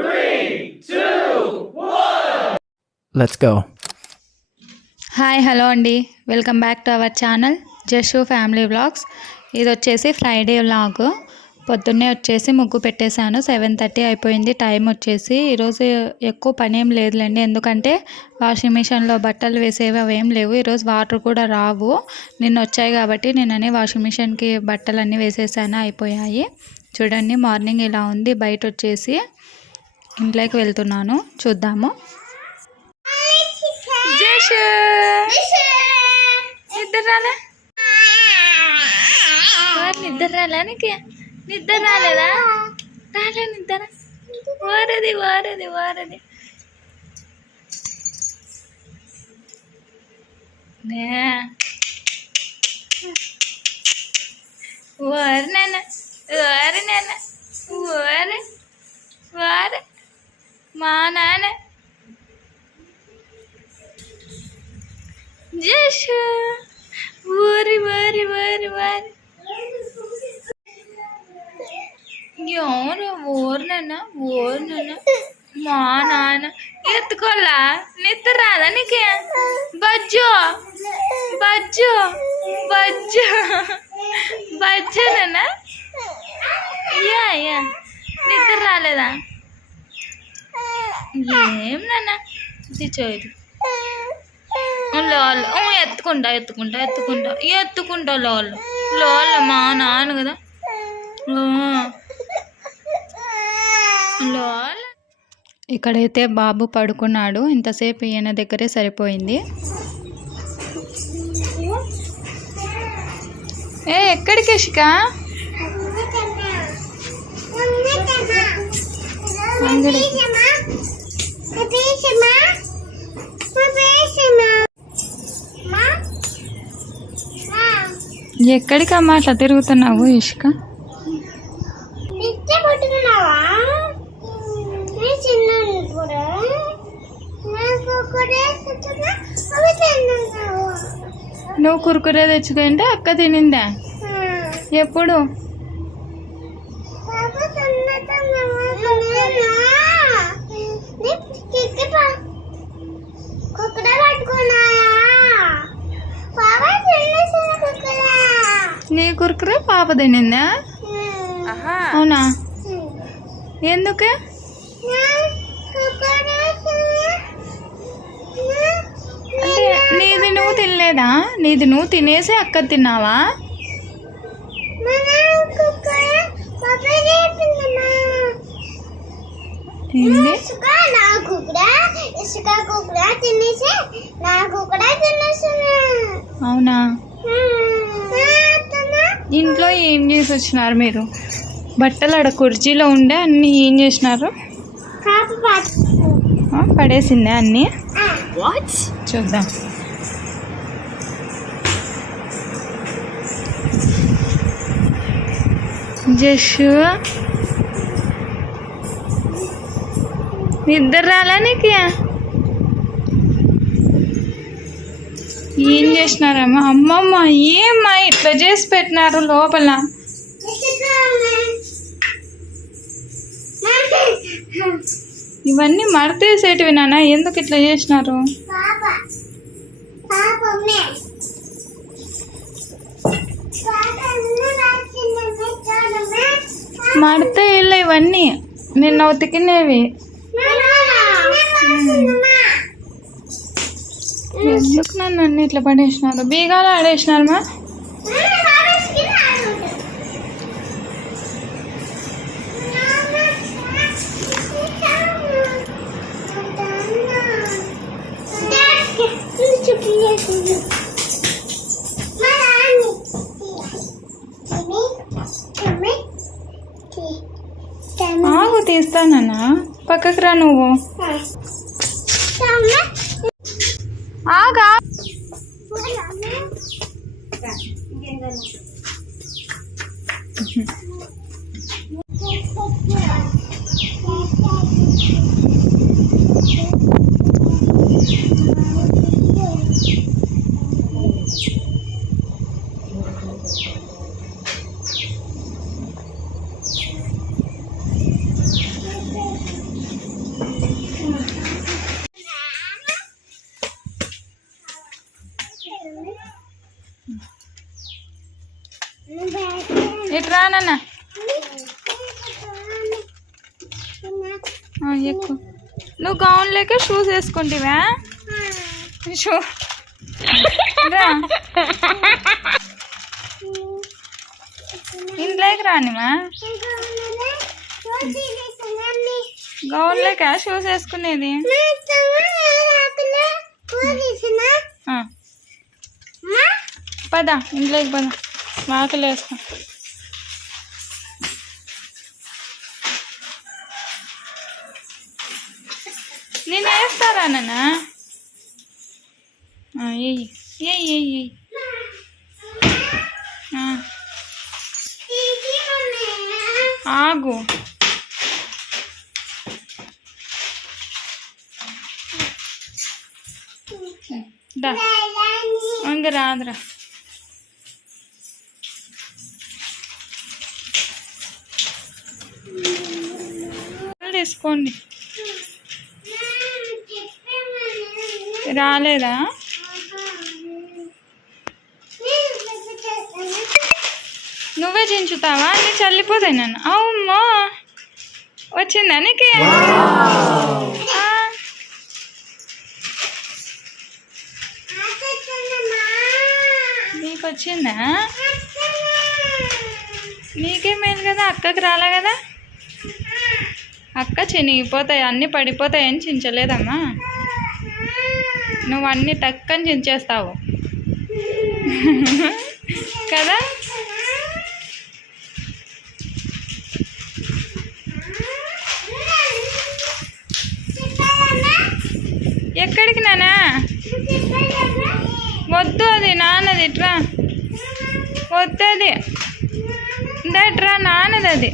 3, 2, 1. Let's go. Hi hello అండి, welcome back to our channel జషు family vlogs. ఇది వచ్చేసి Friday vlog. పొద్దున్నే వచ్చేసి ముగ్గు పెట్టేశాను. 7:30 అయిపోయింది. టైం వచ్చేసి ఈరోజు ఎక్కువ పని ఏం లేదులేండి, ఎందుకంటే వాషింగ్ మిషన్లో బట్టలు వేసేవి అవేం లేవు. ఈరోజు వాటర్ కూడా రావు, నిన్న వచ్చాయి కాబట్టి నిన్ననే వాషింగ్ మిషన్కి బట్టలు అన్నీ వేసేసాను, అయిపోయాయి. చూడండి మార్నింగ్ ఇలా ఉంది. బయట వచ్చేసి ఇంట్లోకి వెళ్తున్నాను, చూద్దాము. నిద్ర రాలే, నిద్ర రాలే, నీకు నిద్ర రాలేదా? రాలే నిద్ర, వారది వారది వారది. వారు నాన్న, వారు నాన్న, వారు వారు మా నాన్న. జషు ఊరి వారి వారి వారి ఎవరు ఊరినన్నా ఊరినన్నా మా నాన్న. ఎత్తుకోలా, నిద్ర రాదా నీకే? బజ్జో బజ్జో బజ్జో బజ్జోనన్నా. యా యా నిద్ర రాలేదా? ఏం నాన్న తెచ్చోది. లోల్ ఎత్తుకుంటా ఎత్తుకుంటా ఎత్తుకుంటా ఎత్తుకుంటా లోల్ లోల్ మా నాన్న కదా లోల్. ఇక్కడైతే బాబు పడుకున్నాడు. ఇంతసేపు ఈయన దగ్గరే సరిపోయింది. ఎక్కడికి ఇషిక? అంగడి. ఎక్కడికమ్మా అట్లా తిరుగుతున్నావు ఇష్క? నువ్వు కురుకురే తెచ్చుకుంటే అక్క తినిందా? ఎప్పుడు? నీ కురుకురే పాప తినిందా? అవునా? ఎందుకే? అంటే నీది నువ్వు తినలేదా? నీది నువ్వు తినేసి అక్క తిన్నావా? అవునా? ఇంట్లో ఏం చేసి వచ్చినారు మీరు? బట్టలు ఆడ కుర్చీలో ఉండే అన్నీ ఏం చేసినారు? పడేసిందే అన్నీ. చూద్దాం. జషు నిద్ర రాలా నీకు? ఏం చేసినారమ్మా? అమ్మమ్మ ఏమ్మా ఇట్లా చేసి పెట్టినారు లోపల? ఇవన్నీ మడతేసేటివి నాన్న, ఎందుకు ఇట్లా చేసినారు? మడతే ఇల్ల ఇవన్నీ నిన్న ఉతికినేవి. ఎందుకు నన్ను అన్ని ఇట్లా పడేసినారు? బీగాలు ఆడేసినారు మా. ఆగు తీస్తానన్నా, పక్కకు రా నువ్వు. ఆగా రానన్నా ఎక్కువ నువ్వు గౌన్ లేక షూస్ వేసుకుంటావా షూ ఇంట్లోకి రానిమా గౌన్ లేక షూస్ వేసుకునేది పద ఇంట్లోకి పద మాకలు వేసుకో నేను వేస్తారా నాన్న ఏయ్ ఏయ్ ఏయ్ ఏయ్ ఆగు దా ఇంక రాదురా తీసుకోండి రాలేదా నువ్వే చించుతావా నేను చల్లిపోతాయి నన్ను అమ్మో వచ్చిందా నీకు నీకు వచ్చిందా నీకే మేలు కదా అక్కకి రాలే కదా అక్క చినిగిపోతాయి అన్నీ పడిపోతాయని చించలేదమ్మా నువ్వు అన్నీ టక్కని చించేస్తావు కదా ఎక్కడికి నానా వద్దు అది నాన్నది ఇట్రా వద్దు అది ఇట్రా నాన్నది అది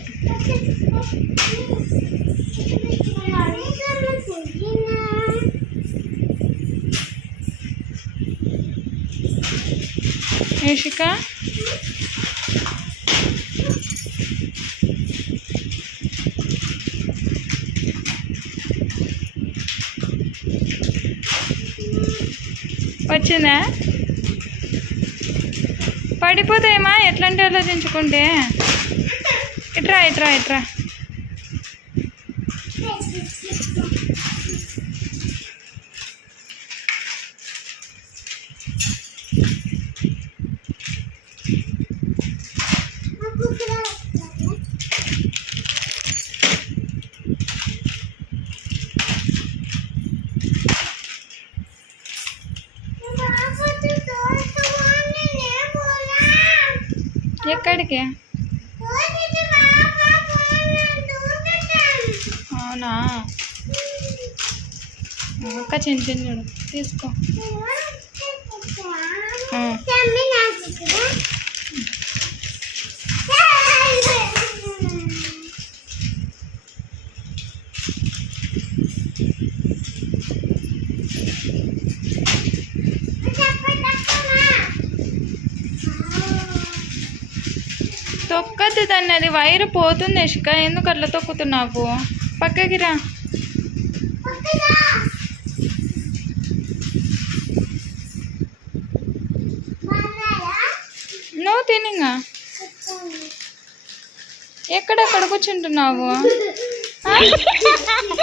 ఏషిక వచ్చిందా పడిపోతాయేమా ఎట్లాంటి ఆలోచించుకుంటే ఇట్రా ఇట్రా ఇట్రా ఎక్కడికి అవునా అక్క చిన్న చిన్న తీసుకో తొక్కద్దు దాన్ని అది వైరు పోతుంది ఇష్క ఎందుకు అట్లా తొక్కుతున్నావు పక్కకి రా నువ్వు తినిగా ఎక్కడెక్కడ కూర్చుంటున్నావు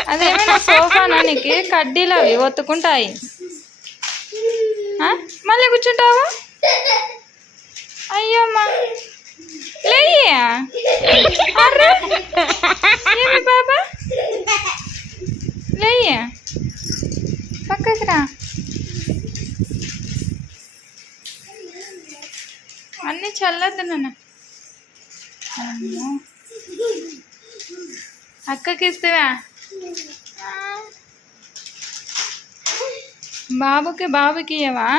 అదేమైనా సోఫానా నీకు కడ్డీలు అవి ఒత్తుకుంటాయి మళ్ళీ కూర్చుంటావు అయ్యమ్మా లేయ్యా ఏమి బాబా లేయ్యా పక్కకి రా అన్నీ చల్లద్దు నాన్న అక్కకి ఇస్తావా బాబుకి ఇవ్వవా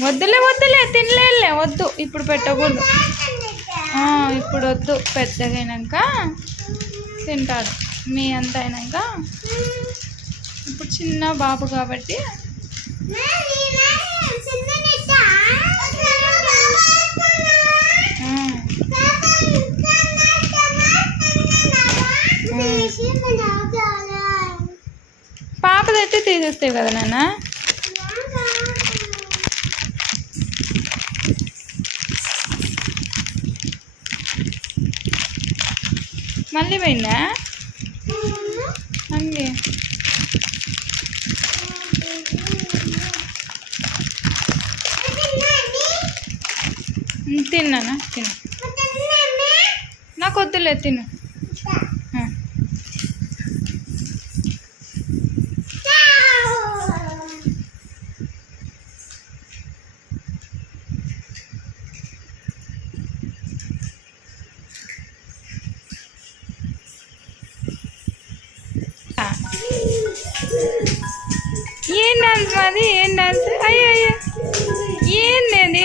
వద్దులే తినలే వద్దు ఇప్పుడు పెట్టకూడదు ఇప్పుడు వద్దు పెద్దగా అయినాక తింటాడు మీ అంత అయినాక ఇప్పుడు చిన్న బాబు కాబట్టి పాపదైతే తీసేస్తావు కదా నాన్న మళ్ళీ పోయిందా అంగే తిన్నానా తిను నాకు వద్దులే తిను ఏం డాన్స్ మాది ఏం డాన్స్ అయ్యో అయ్యో ఏంది అది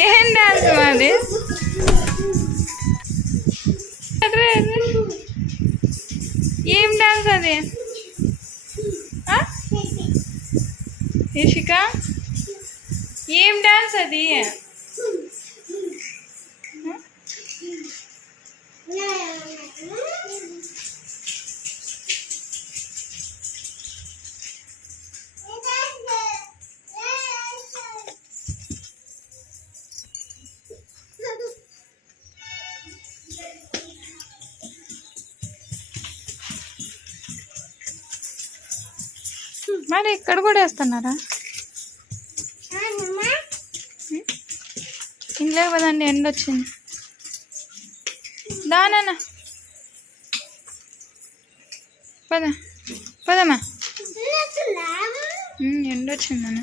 ఏం డాన్స్ మాది ఏం డాన్స్ అది ఇషిక ఏం డాన్స్ అది మరి ఇక్కడ కూడా వేస్తున్నారా ఇంట్లో కదండి ఎండ వచ్చింది దానా పద పదమ్మా ఎండ వచ్చిందన్న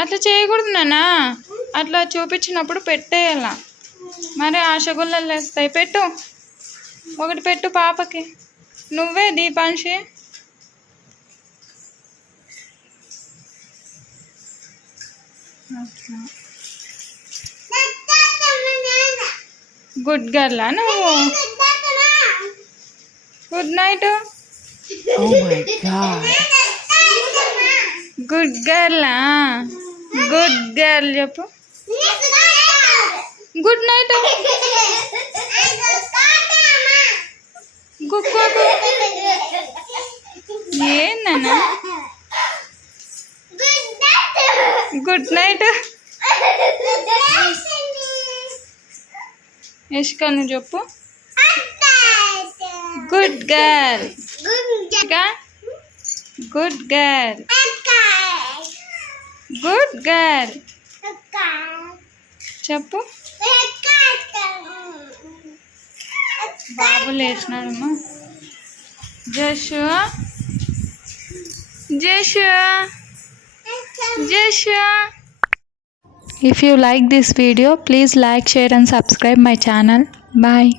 అట్లా చేయకూడదు నాన్న అట్లా చూపించినప్పుడు పెట్టేయాల మరి ఆశగుల్లలు వేస్తాయి పెట్టు ఒకటి పెట్టు పాపకి నువ్వే దీపాంశి గుడ్ గర్లా నువ్వు గుడ్ నైట్ గుడ్ గర్లా గుడ్ గర్ల్ చెప్పు గుడ్ నైట్ గుక్కు ఏందన్నా గుడ్ నైట్ యశిక నువ్వు చెప్పు good girl good girl good girl చెప్పు బాబు లేచినాడమ్మా జషు జషు జషు If you like this video, please like, share and subscribe my channel. Bye.